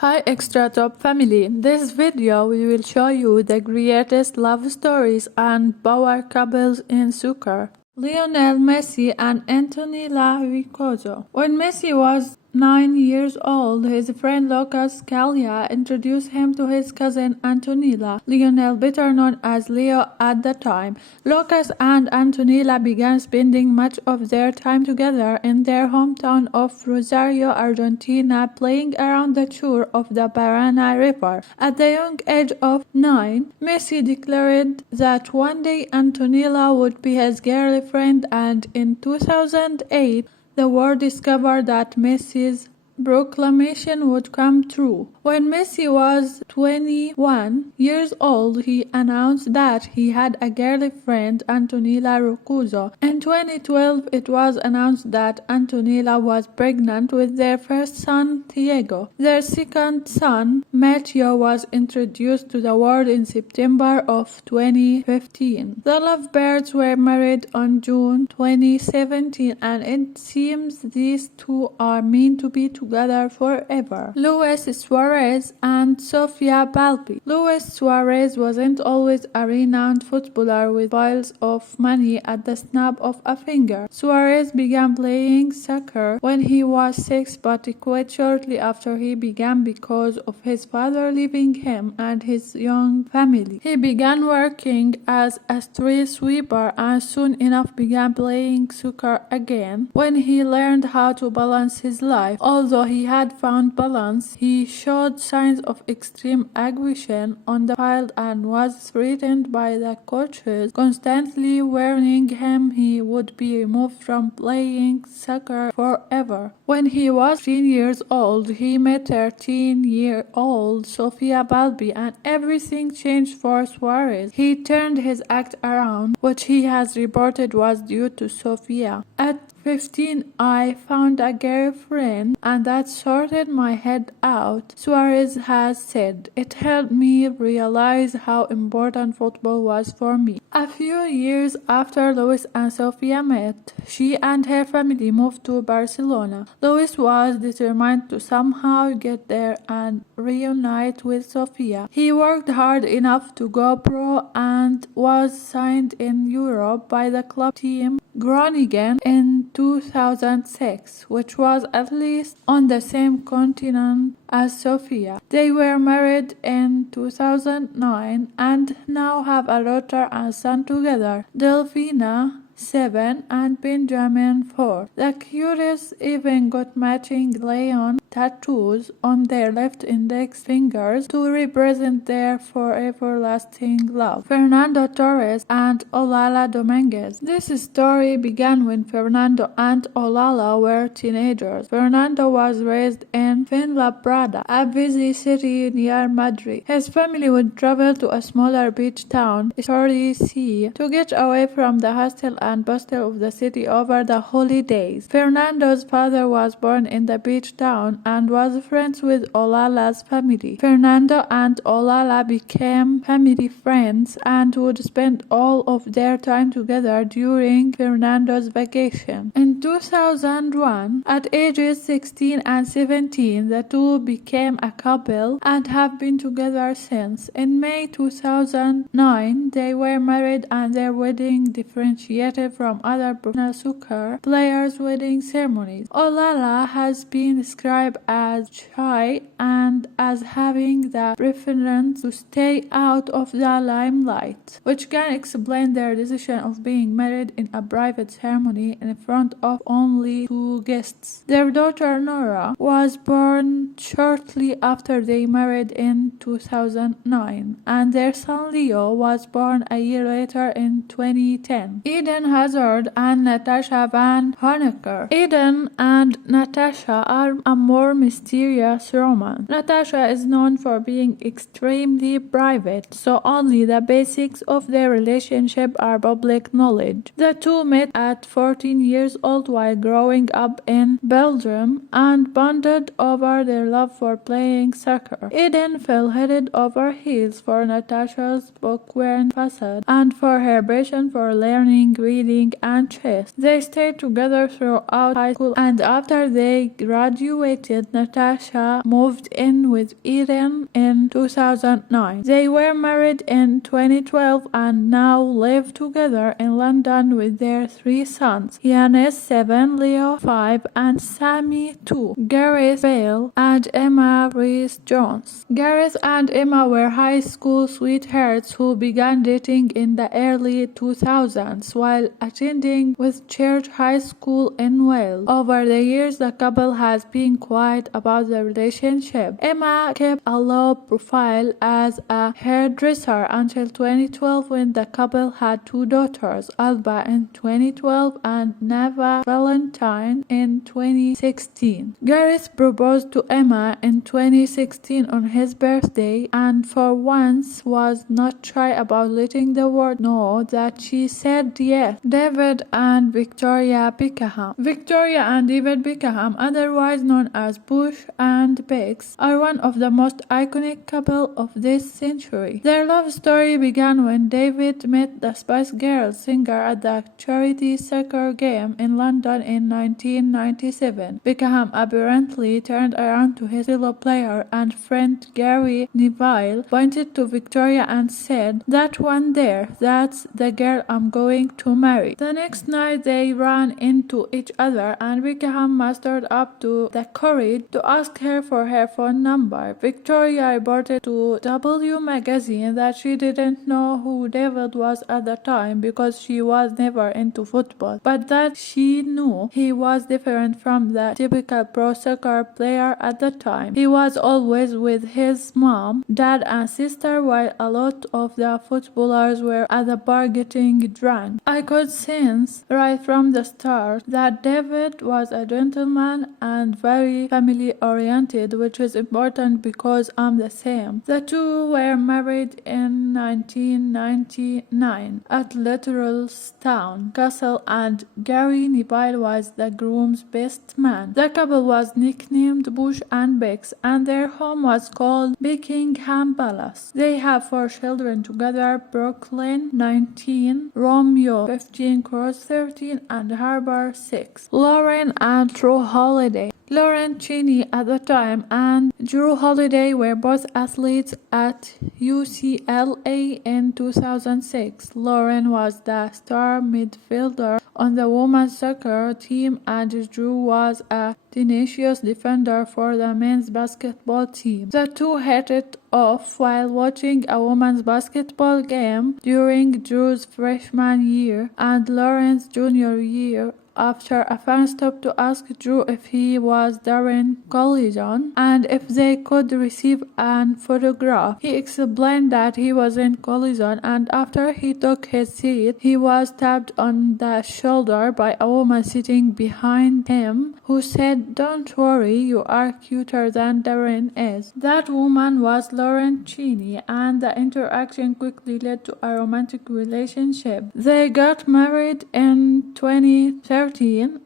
Hi ExtraTop family, in this video we will show you the greatest love stories and power couples in soccer. Leonel Messi and Lavry Kojo. When Messi was 9 years old, his friend Lucas Calia introduced him to his cousin Antonella, Leonel, better known as Leo at the time. Lucas and Antonella began spending much of their time together in their hometown of Rosario, Argentina, playing around the shore of the Paraná River. At the young age of 9, Messi declared that one day Antonella would be his girlfriend, and in 2008, the world discovered that Messi's proclamation would come true. When Messi was 21 years old, he announced that he had a girlfriend, Antonella Roccuzzo. In 2012, it was announced that Antonella was pregnant with their first son, Diego. Their second son, Matteo, was introduced to the world in September of 2015. The lovebirds were married on June 2017, and it seems these two are meant to be together forever. Luis Suarez and Sofia Balbi. Luis Suarez wasn't always a renowned footballer with piles of money at the snap of a finger. Suarez began playing soccer when he was 6, but quit shortly after he began because of his father leaving him and his young family. He began working as a street sweeper and soon enough began playing soccer again. When he learned how to balance his life, although he had found balance, he showed signs of extreme aggression on the field and was threatened by the coaches, constantly warning him he would be removed from playing soccer forever. When he was 13 years old, he met 13-year-old Sofia Balbi, and everything changed for Suarez. He turned his act around, which he has reported was due to Sofia. At 15, I found a girlfriend and that sorted my head out, Suarez has said. It helped me realize how important football was for me. A few years after Luis and Sofia met, she and her family moved to Barcelona. Luis was determined to somehow get there and reunite with Sofia. He worked hard enough to go pro and was signed in Europe by the club team Groningen in 2006, which was at least on the same continent as Sofia. They were married in 2009 and now have a daughter and son together, Delfina, 7, and Benjamin, 4. The curious even got matching Leon tattoos on their left index fingers to represent their forever lasting love. Fernando, Torres, and Olala Dominguez. This story began when Fernando and Olala were teenagers. Fernando was raised in Fuenlabrada, a busy city near Madrid. His family would travel to a smaller beach town, Torres, to get away from the hustle and bustle of the city over the holidays. Fernando's father was born in the beach town and was friends with Olala's family. Fernando and Olala became family friends and would spend all of their time together during Fernando's vacation. In 2001, at ages 16 and 17, the two became a couple and have been together since. In May 2009, they were married and their wedding differentiated from other professional soccer players' wedding ceremonies. Olala has been described as shy and as having the preference to stay out of the limelight, which can explain their decision of being married in a private ceremony in front of only 2 guests. Their daughter Nora was born shortly after they married in 2009, and their son Leo was born a year later in 2010. Eden Hazard and Natasha van Honaker. Eden and Natasha are a more mysterious romance. Natasha is known for being extremely private, so only the basics of their relationship are public knowledge. The two met at 14 years old while growing up in Belgium and bonded over their love for playing soccer. Eden fell head over heels for Natasha's book-worn facade and for her passion for learning reading and chess. They stayed together throughout high school, and after they graduated, Natasha moved in with Eden in 2009. They were married in 2012 and now live together in London with their 3 sons, Yanis 7, Leo 5, and Sammy 2, Gareth Bale, and Emma Reese Jones. Gareth and Emma were high school sweethearts who began dating in the early 2000s while attending Whitchurch High School in Wales. Over the years, the couple has been quiet about the relationship. Emma kept a low profile as a hairdresser until 2012 when the couple had 2 daughters, Alba in 2012 and Nava Valentine in 2016. Gareth proposed to Emma in 2016 on his birthday and for once was not shy about letting the world know that she said yes. David and Victoria Beckham. Victoria and David Beckham, otherwise known as Posh and Becks, are one of the most iconic couple of this century. Their love story began when David met the Spice Girls singer at the charity soccer game in London in 1997. Beckham apparently turned around to his fellow player and friend Gary Neville, pointed to Victoria and said, "That one there, that's the girl I'm going to marry." The next night they ran into each other and Beckham mustered up to the courage to ask her for her phone number. Victoria reported to W Magazine that she didn't know who David was at the time because she was never into football, but that she knew he was different from the typical pro soccer player at the time. He was always with his mom, dad and sister while a lot of the footballers were at the bar getting drunk. I could sense right from the start that David was a gentleman and very family oriented, which is important because I'm the same. The two were married in 1999 at Littlestown Castle and Gary Neville was the groom's best man. The couple was nicknamed Posh and Becks and their home was called Buckingham Palace. They have 4 children together: Brooklyn 19, Romeo 15, Cross 13 and Harbour 6. Lauren and Drew Holiday. Lauren Cheney at the time and Drew Holiday were both athletes at UCLA in 2006. Lauren was the star midfielder on the women's soccer team and Drew was a tenacious defender for the men's basketball team. The two hit it off while watching a women's basketball game during Drew's freshman year and Lauren's junior year. After a fan stopped to ask Drew if he was during collision and if they could receive an photograph, he explained that he was in collision and after he took his seat, he was tapped on the shoulder by a woman sitting behind him who said, "Don't worry, you are cuter than Darren is." That woman was Lauren Cheney and the interaction quickly led to a romantic relationship. They got married in 2013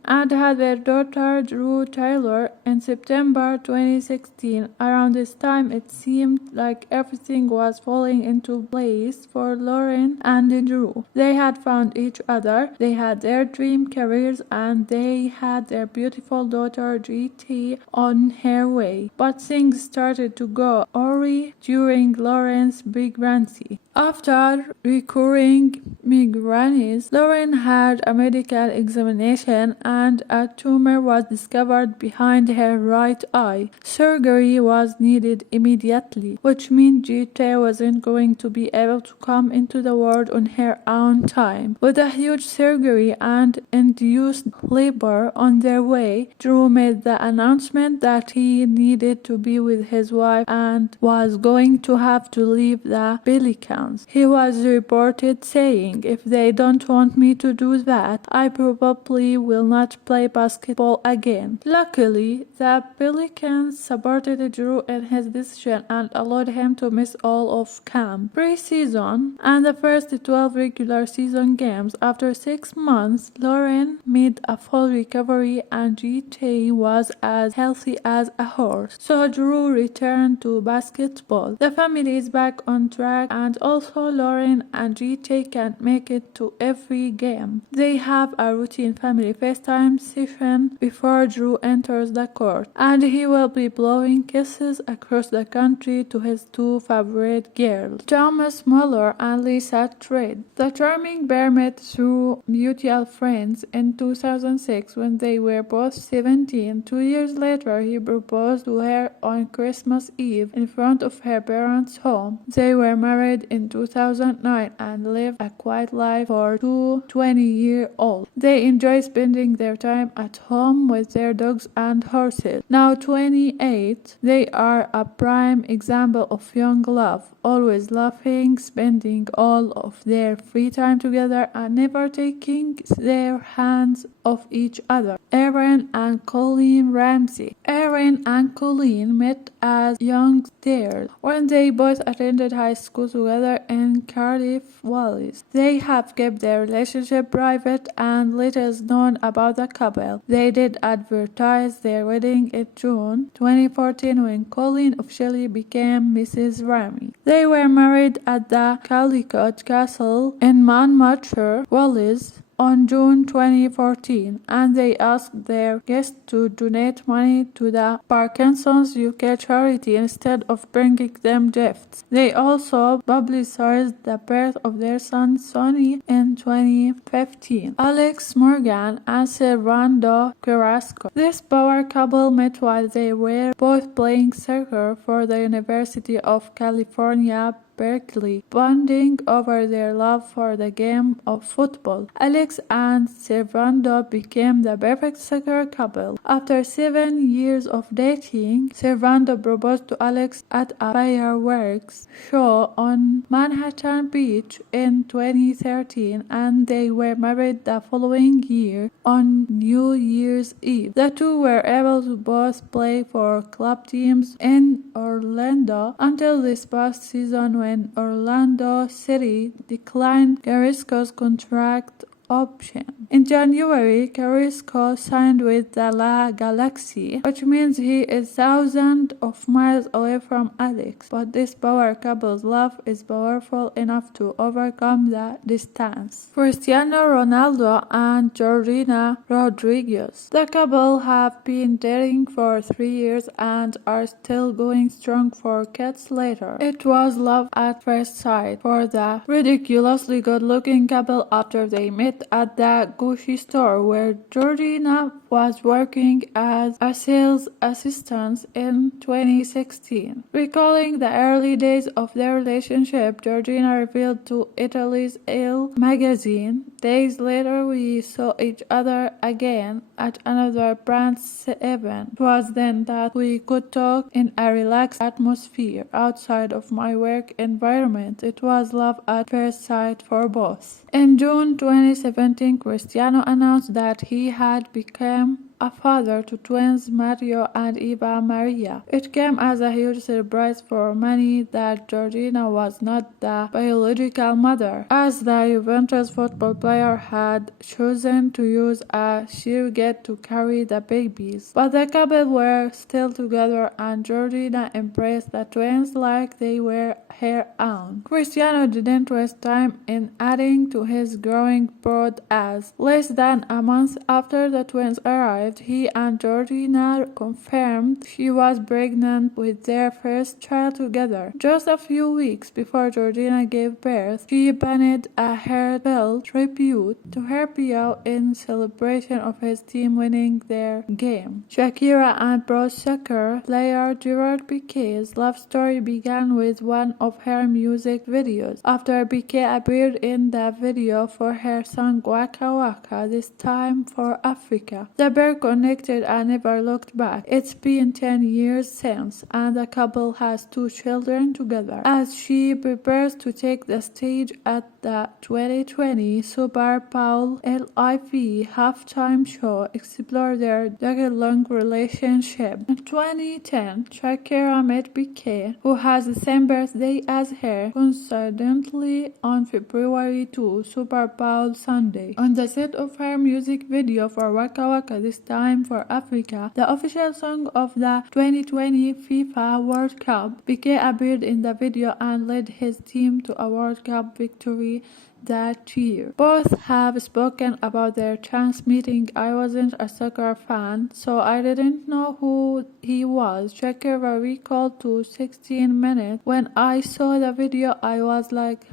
and had their daughter Drew Taylor in September 2016. Around this time, it seemed like everything was falling into place for Lauren and Drew. They had found each other, they had their dream careers, and they had their beautiful daughter GT on her way. But things started to go awry during Lauren's pregnancy. After recurring migraines, Lauren had a medical examination and a tumor was discovered behind her right eye. Surgery was needed immediately, which meant GT wasn't going to be able to come into the world on her own time. With a huge surgery and induced labor on their way, Drew made the announcement that he needed to be with his wife and was going to have to leave the Pelicans. He was reported saying, "If they don't want me to do that, I probably will not play basketball again." Luckily, the Pelicans supported Drew in his decision and allowed him to miss all of camp, pre-season, and the first 12 regular season games. After 6 months, Lauren made a full recovery and GT was as healthy as a horse. So Drew returned to basketball basketball. The family is back on track, and also Lauren and GT can't make it to every game. They have a routine family FaceTime session before Drew enters the court, and he will be blowing kisses across the country to his two favorite girls, Thomas Muller and Lisa Trade. The charming pair met through mutual friends in 2006 when they were both 17. 2 years later, he proposed to her on Christmas Eve in front of her parents' home. They were married in 2009 and lived a quiet life for two 20-year-olds. They enjoy spending their time at home with their dogs and horses. Now 28, they are a prime example of young love, always laughing, spending all of their free time together and never taking their hands off each other. Erin and Colleen Ramsey. Erin and Colleen met as young girls when they both attended high school together in Cardiff, Wales. They have kept their relationship private and little is known about the couple. They did advertise their wedding in June 2014 when Colleen officially became Mrs. Ramsey. They were married at the Caldicot Castle in Monmouthshire, Wales, on June 2014, and they asked their guests to donate money to the Parkinson's UK charity instead of bringing them gifts. They also publicized the birth of their son Sonny in 2015. Alex Morgan and Fernando Carrasco. This power couple met while they were both playing soccer for the University of California, Berkeley, bonding over their love for the game of football. Alex and Fernando became the perfect soccer couple. After 7 years of dating, Fernando proposed to Alex at a fireworks show on Manhattan Beach in 2013, and they were married the following year on New Year's Eve. The two were able to both play for club teams in Orlando until this past season when Orlando City declined Carrasco's contract option. In January, Carrasco signed with the La Galaxy, which means he is thousands of miles away from Alex, but this power couple's love is powerful enough to overcome the distance. Cristiano Ronaldo and Georgina Rodriguez. The couple have been dating for 3 years and are still going strong for kids later. It was love at first sight for the ridiculously good-looking couple after they met at the Gucci store where Georgina was working as a sales assistant in 2016. Recalling the early days of their relationship, Georgina revealed to Italy's Elle magazine, "Days later we saw each other again at another brand's event. It was then that we could talk in a relaxed atmosphere outside of my work environment. It was love at first sight for both." In June 2017, Cristiano announced that he had become a father to twins Mario and Eva Maria. It came as a huge surprise for many that Georgina was not the biological mother, as the Juventus football player had chosen to use a surrogate to carry the babies. But the couple were still together and Georgina embraced the twins like they were her own. Cristiano didn't waste time in adding to his growing brood as, less than a month after the twins arrived, he and Georgina confirmed she was pregnant with their first child together. Just a few weeks before Georgina gave birth, she penned a heartfelt tribute to her PO in celebration of his team winning their game. Shakira and pro soccer player Gerard Piqué's love story began with one of her music videos. After Piqué appeared in the video for her song Waka Waka, this time for Africa, the pair connected and never looked back. It's been 10 years since, and the couple has 2 children together. As she prepares to take the stage at the 2020 Super Bowl, LIV halftime show explore their decade-long relationship. In 2010, Shakira met Piqué, who has the same birthday as her, coincidentally on February 2, Super Bowl Sunday. On the set of her music video for Waka Waka, this time for Africa, the official song of the 2020 FIFA World Cup. Piqué appeared in the video and led his team to a World Cup victory that year. Both have spoken about their chance meeting. I wasn't a soccer fan, so I didn't know who he was. Shakira recalled to 16 Minutes. When I saw the video, I was like,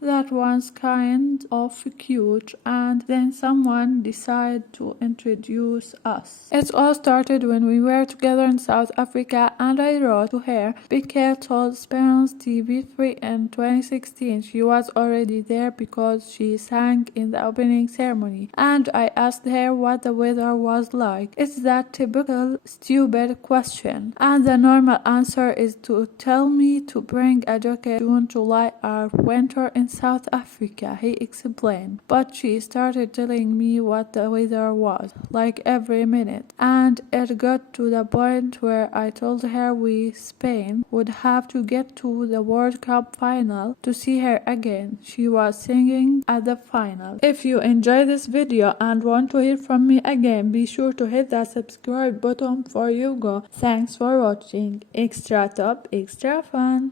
that one's kind of cute. And then someone decided to introduce us. It all started when we were together in South Africa, and I wrote to her. Piqué told Spanish TV3 in 2016 she was already there because she sang in the opening ceremony, and I asked her what the weather was like. It's that typical stupid question, and the normal answer is to tell me to bring a jacket. June, July or winter in South Africa, he explained. But she started telling me what the weather was like every minute, and it got to the point where I told her Spain would have to get to the World Cup final to see her again. She was singing at the final. If you enjoyed this video and want to hear from me again, be sure to hit that subscribe button before you go. Thanks for watching. Extra top, extra fun.